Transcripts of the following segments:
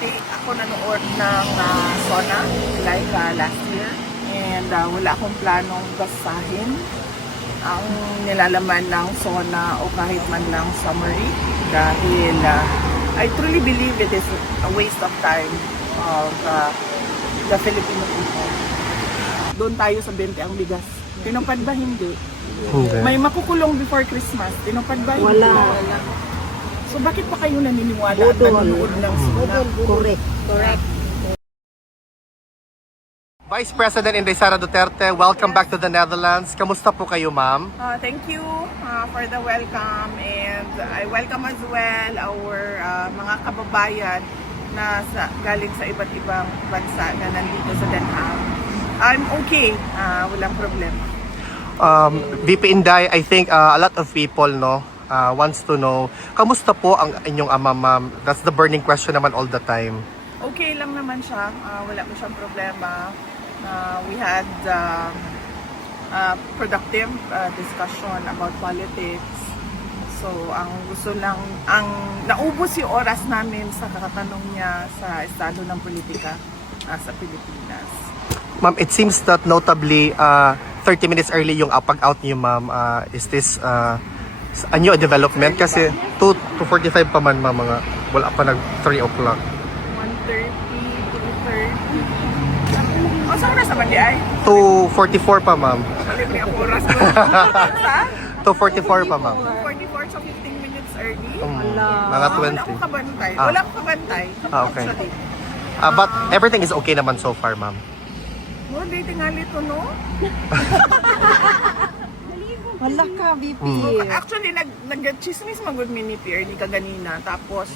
Hindi ako nanood ng SONA like last year. And wala akong planong basahin ang nilalaman ng SONA o kahit man lang summary. Dahil I truly believe it is a waste of time of the Filipino people. Doon tayo sa 20 ang bigas. Tinupad ba hindi? May makukulong before Christmas. Tinupad ba hindi? Wala. So bakit pa kayo naniniwala at nanonood ng SONA? Correct. Vice President Inday Sara Duterte, welcome back to the Netherlands. Kamusta po kayo, ma'am? Thank you for the welcome, and I welcome as well our mga kababayan na galing sa iba't ibang bansa na nandito sa Den Haag. I'm okay, walang problema. VP Inday, I think a lot of people wants to know, kamusta po ang inyong ama, ma'am? That's the burning question naman all the time. Okay lang naman siya, wala po siyang problema. We had productive discussion about politics. So, ang gusto lang, naubos yung oras namin sa kakatanong niya sa estado ng politika sa Pilipinas. Ma'am, it seems that notably 30 minutes early yung pag-out niyo, ma'am. Is this a new development? Kasi 2:45 pa man, ma'am, wala pa nag 3 o'clock. 1:30, 2:30. O, sa oras naman di ay? 2:44 pa, ma'am. Balik niya ang oras mo. Sa? 2:44 pa, ma'am. 2:44, so 15 minutes early. Mga 20. Wala akong kabantay. Wala akong kabantay. Okay. Actually. But everything is okay naman so far, ma'am. Mo, di tingali to, no? Wala ka, VP. Actually, nag-chismis magod mini PR ni kaganina. Tapos,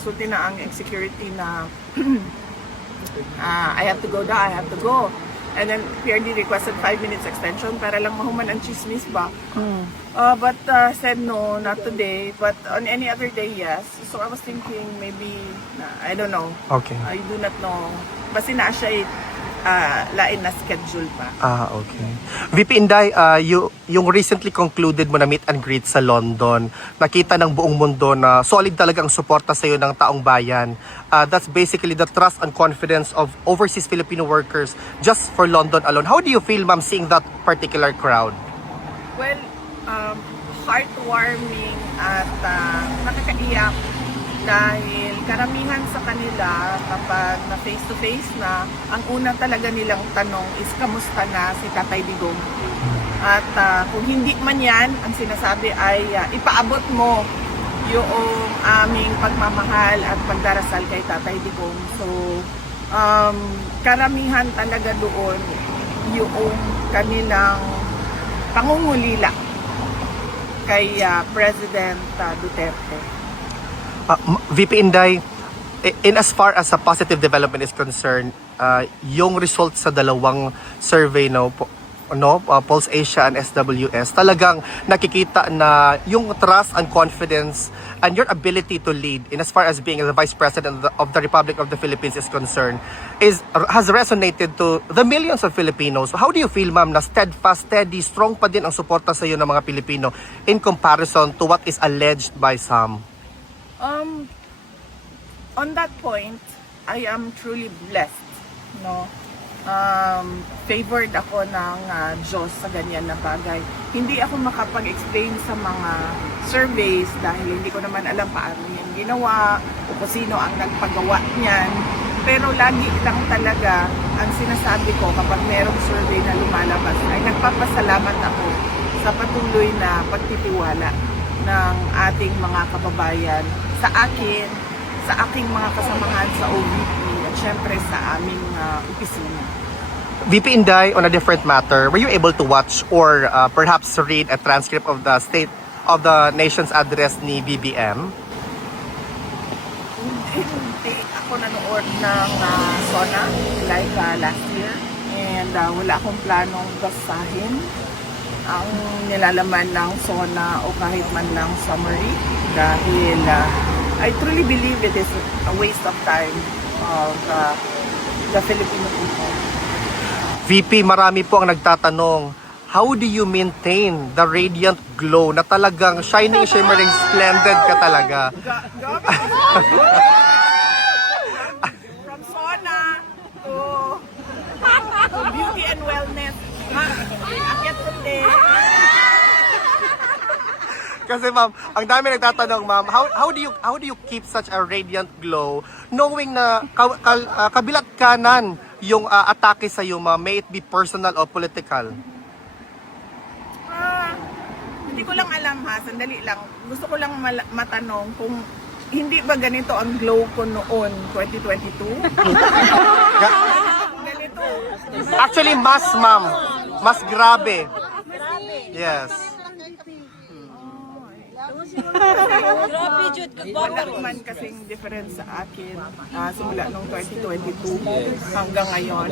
sulti na ang security na I have to go daw, I have to go. And then PRD requested 5 minutes extension para lang mahuman ang chismis ba. But said no, not today. But on any other day, yes. So I was thinking maybe, I don't know. Okay. I do not know. Basta na siya lain na schedule pa. Okay. VP Inday, yung recently concluded mo na meet and greet sa London, nakita ng buong mundo na solid talagang suporta sa iyo ng taong bayan. That's basically the trust and confidence of overseas Filipino workers just for London alone. How do you feel, ma'am, seeing that particular crowd? Well, heartwarming at nakakaiyak dahil karamihan sa kanila kapag na face-to-face na, ang una talaga nilang tanong is kamusta na si Tatay Digong. At kung hindi man yan, ang sinasabi ay ipaabot mo yung aming pagmamahal at pagdarasal kay Tatay Digong. So, karamihan talaga doon yung kanilang pangungulila kay President Duterte. VP Inday, in as far as a positive development is concerned, yung results sa dalawang survey Pulse Asia and SWS, talagang nakikita na yung trust and confidence and your ability to lead in as far as being the Vice President of the Republic of the Philippines is concerned has resonated to the millions of Filipinos. How do you feel, ma'am, na steadfast, steady, strong pa din ang suporta sa iyo ng mga Pilipino in comparison to what is alleged by some? On that point, I am truly blessed, no? Favored ako ng Diyos sa ganyan na bagay. Hindi ako makapag-explain sa mga surveys dahil hindi ko naman alam paano yan ginawa o kung sino ang nagpagawa niyan. Pero lagi lang talaga ang sinasabi ko kapag merong survey na lumalabas ay nagpapasalamat ako sa patuloy na pagtitiwala ng ating mga kababayan sa akin, sa aking mga kasamahan sa OVP at syempre sa aming opisina. VP Inday, on a different matter, were you able to watch or perhaps read a transcript of the State of the Nation's address ni BBM? Hindi ako nanood ng SONA like last year, and wala akong planong basahin ang nilalaman ng SONA o kahit man lang summary dahil I truly believe it is a waste of time of the Filipino people. VP, marami po ang nagtatanong, how do you maintain the radiant glow na talagang shining, shimmering, splendid ka talaga? beauty and wellness. Ha? Akyat puti. Kasi ma'am, ang dami nagtatanong ma'am, how do you keep such a radiant glow knowing na kabilat kanan yung atake sa iyo ma'am, may it be personal or political? Hindi ko lang alam ha, sandali lang. Gusto ko lang matanong kung hindi ba ganito ang glow ko noon, 2022? Ganito. Actually, mas ma'am, mas grabe. Yes. Grabe, Jude. Wala man kasing difference sa akin simula nung 2022 hanggang ngayon.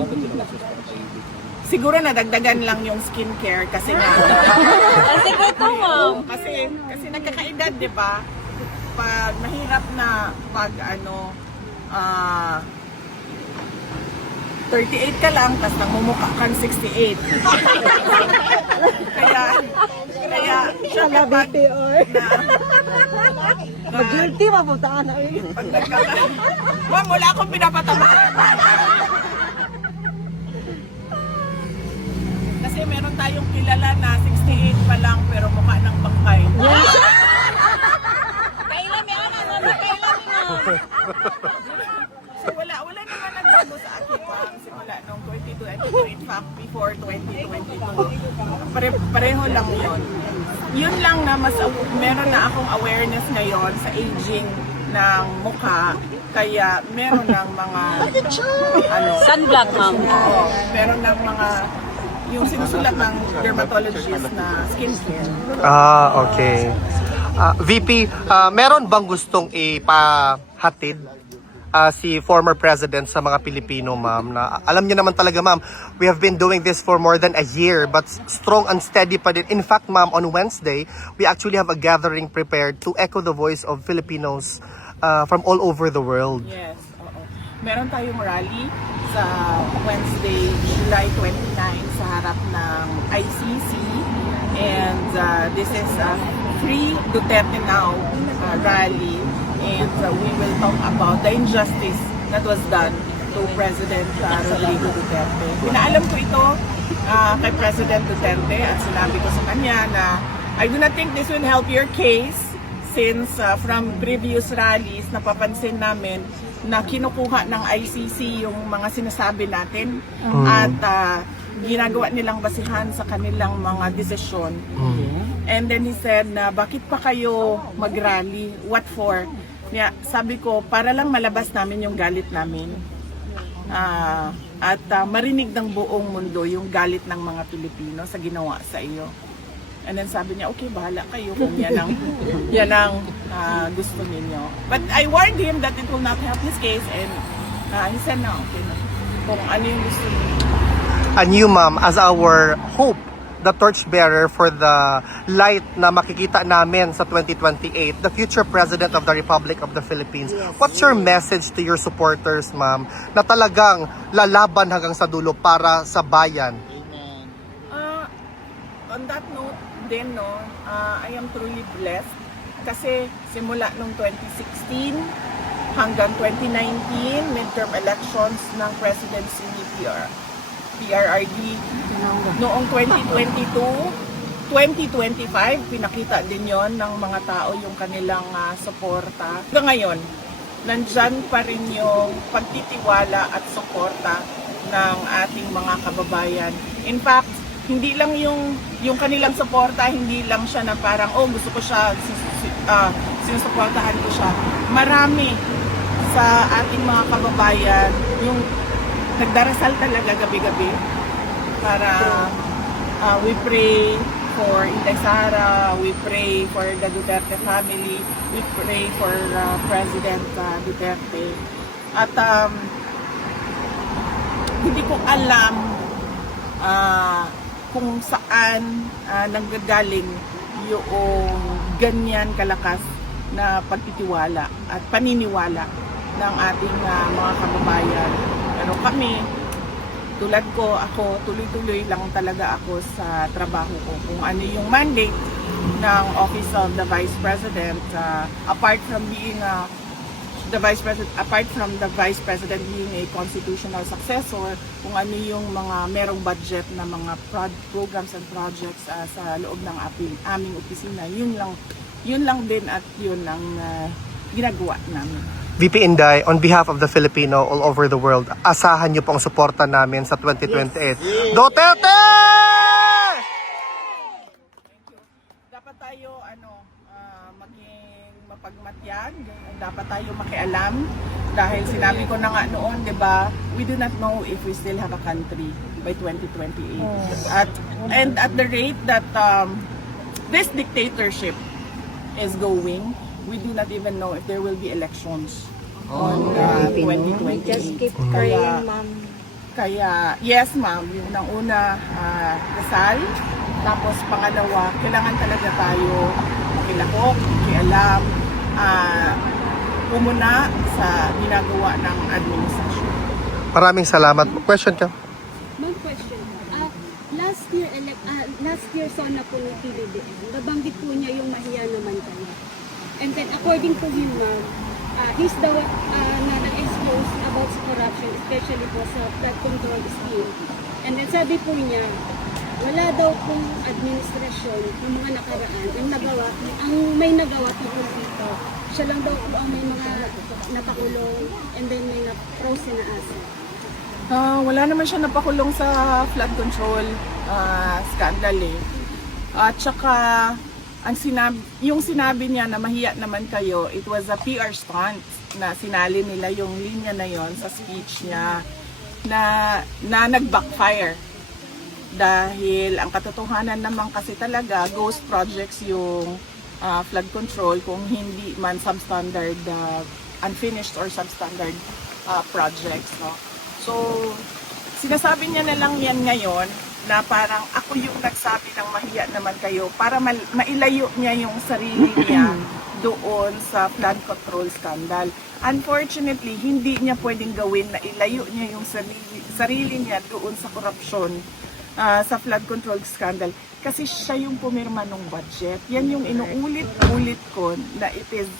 Siguro nadagdagan lang yung skincare kasi nga. Kasi ito, ma'am. Kasi nagkakaedad, di ba? Pag mahirap na pag 38 ka lang, tapos namumukha kang 68. kaya siya kapag Mag-guilty, mabutaan na rin. pag nagkakaedad, ma'am, wala akong pinapatamaan. Kasi meron tayong kilala na 68 pa lang pero mukha ng bangkay. Kailan may ama, mami, kailan nga. So wala naman nagbago sa akin ma'am simula nung 2022. In fact, before 2022. Pareho lang yun. Yun lang na meron na akong awareness ngayon sa aging ng mukha. Kaya meron ng mga Sunblock, ma'am. oo, meron ng mga yung sinusulat ng dermatologist na skincare. Okay. VP, meron bang gustong ipahatid si former president sa mga Pilipino, ma'am? Na alam niyo naman talaga, ma'am, we have been doing this for more than a year, but strong and steady pa din. In fact, ma'am, on Wednesday, we actually have a gathering prepared to echo the voice of Filipinos from all over the world. Yes, oo. Meron tayong rally sa Wednesday, July 29 sa harap ng ICC. And this is a Free Duterte Now rally. And we will talk about the injustice that was done to President Rodrigo Duterte. Pinaalam ko ito kay President Duterte at sinabi ko sa kanya na I do not think this will help your case since from previous rallies napapansin namin na kinukuha ng ICC yung mga sinasabi natin at ginagawa nilang basihan sa kanilang mga desisyon. And then he said na bakit pa kayo mag-rally? What for? Sabi ko, para lang malabas namin yung galit namin. At marinig ng buong mundo yung galit ng mga Pilipino sa ginawa sa iyo. And then sabi niya, okay, bahala kayo kung yan ang gusto ninyo. But I warned him that it will not help his case and he said, no, okay na. Kung ano yung gusto niyo. And you, ma'am, as our hope, the torchbearer for the light na makikita namin sa 2028, the future President of the Republic of the Philippines. Yes. What's your message to your supporters, ma'am, na talagang lalaban hanggang sa dulo para sa bayan? On that note, din, I am truly blessed kasi simula nung 2016 hanggang 2019, midterm elections ng presidency ni PRRD. Noong 2022, 2025, pinakita din yon ng mga tao yung kanilang suporta. Hanggang ngayon, nandyan pa rin yung pagtitiwala at suporta ng ating mga kababayan. In fact, hindi lang yung kanilang suporta, hindi lang siya na parang, oh, gusto ko siya, sinusuportahan ko siya. Marami sa ating mga kababayan yung nagdarasal talaga gabi-gabi para we pray for Inday Sara, we pray for the Duterte family, we pray for President Duterte. At hindi ko alam kung saan nanggagaling yung ganyan kalakas na pagtitiwala at paniniwala ng ating mga kababayan. Pero kami, tulad ko, ako, tuloy-tuloy lang talaga ako sa trabaho ko. Kung ano yung mandate ng Office of the Vice President, apart from being the Vice President, apart from the Vice President being a constitutional successor, kung ano yung mga merong budget na mga programs and projects sa loob ng aming opisina, yun lang din at yun ang ginagawa namin. VP Inday, on behalf of the Filipino all over the world, asahan niyo pong suporta namin sa 2028. Duterte! Dapat tayo maging mapagmatyan, dapat tayo makialam dahil sinabi ko na nga noon, 'di ba? We do not know if we still have a country by 2028. And at the rate that this dictatorship is going, we do not even know if there will be elections on 2028. Just keep Kaya, praying, ma'am. kaya, yes ma'am, yung unang-una, dasal. Tapos pangalawa, kailangan talaga tayo makilahok, makialam, pumuna sa ginagawa ng administrasyon. Maraming salamat. Question ka? Ma'am, question. Last year sona po ni PBBM, nabanggit po niya yung mahiya naman kayo. And then according to him, ma'am, he's the one na na-expose about sa corruption, especially po sa flood control scheme. And then sabi po niya, wala daw pong administrasyon ng mga nakaraan ang may nagawa tungkol dito. Siya lang daw po ang may mga napakulong and then may na-frozen na asset. Wala naman siya napakulong sa flood control scandal eh. At saka, yung sinabi niya na mahiya naman kayo, it was a PR stunt na sinali nila yung linya na yon sa speech niya na nag-backfire. Dahil ang katotohanan naman kasi talaga, ghost projects yung flood control kung hindi man substandard, unfinished or substandard projects. No? So, sinasabi niya na lang yan ngayon na parang ako yung nagsabi ng mahiya naman kayo para mailayo niya yung sarili niya doon sa flood control scandal. Unfortunately, hindi niya pwedeng gawin na ilayo niya yung sarili niya doon sa korupsyon sa flood control scandal kasi siya yung pumirma ng budget. Yan yung inuulit-ulit ko na it is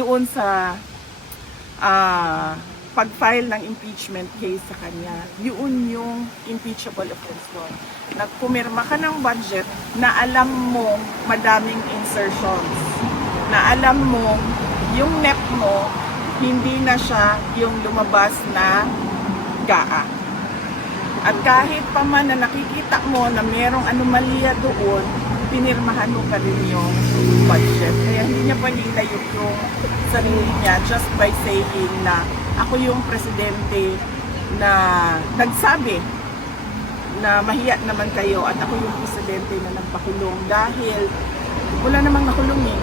doon sa pag-file ng impeachment case sa kanya. Yun yung impeachable offense doon. Nagpumirma ka ng budget na alam mo madaming insertions. Na alam mo yung NEP mo hindi na siya yung lumabas na GAA. At kahit pa man na nakikita mo na merong anomalya doon, pinirmahan mo pa rin yung budget. Kaya hindi niya pwedeng ilayo yung sarili niya just by saying na ako yung presidente na nagsabi na mahiya naman kayo at ako yung presidente na nagpakulong dahil wala namang nakulong eh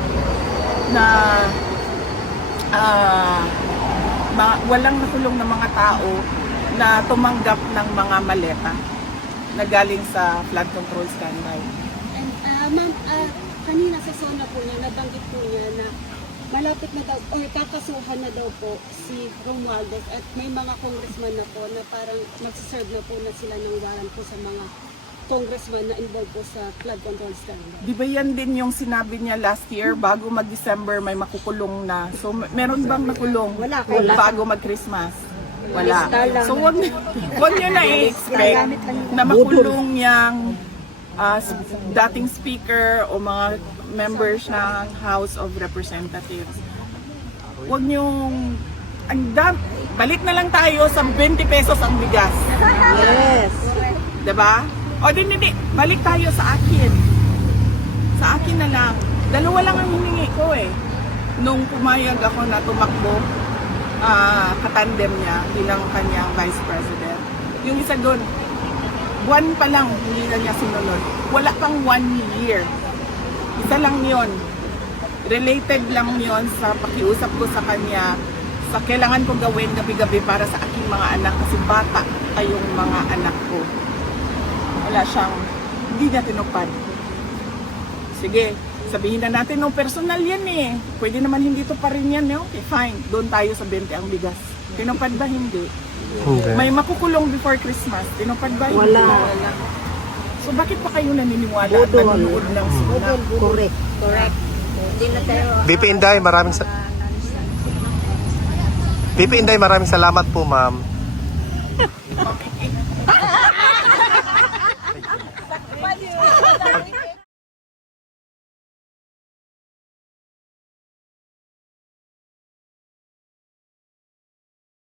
na walang nakulong na mga tao na tumanggap ng mga maleta na galing sa flood control scandal. And ma'am, kanina sa zona po niya, nabanggit po niya na malapit na daw, or kakasuhan na daw po si Romualdez at may mga congressman na po na parang magsiserve na po na sila ng warrant po sa mga congressman na involved po sa flood control scandal. Di ba yan din yung sinabi niya last year, bago mag-December may makukulong na. So meron bang nakulong bago mag-Christmas? Wala. So wag niyo na i-expect na makulong yung dating speaker o mga members ng House of Representatives. Huwag niyong balik na lang tayo sa 20 pesos ang bigas. Yes. Diba? O hindi, balik tayo sa akin. Sa akin na lang. Dalawa lang ang hiningi ko eh. Nung pumayag ako na tumakbo, katandem niya bilang kanyang Vice President. Yung isa doon, buwan pa lang hindi na niya sinunod. Wala pang 1 year. Isa lang yon. Related lang yon sa pakiusap ko sa kanya sa kailangan kong gawin gabi-gabi para sa aking mga anak kasi bata kayong mga anak ko. Wala siyang, hindi niya tinupad. Sige, sabihin na natin, no, personal yan eh. Pwede naman hindi to pa rin yan. Eh. Okay, fine. Doon tayo sa 20 ang bigas. Tinupad ba? Hindi. May makukulong before Christmas. Tinupad ba? Hindi. Wala. So bakit pa kayo naniniwala at nanonood ng sila? Correct. Hindi na tayo. VP Inday, maraming VP Inday, maraming salamat po, ma'am. Okay.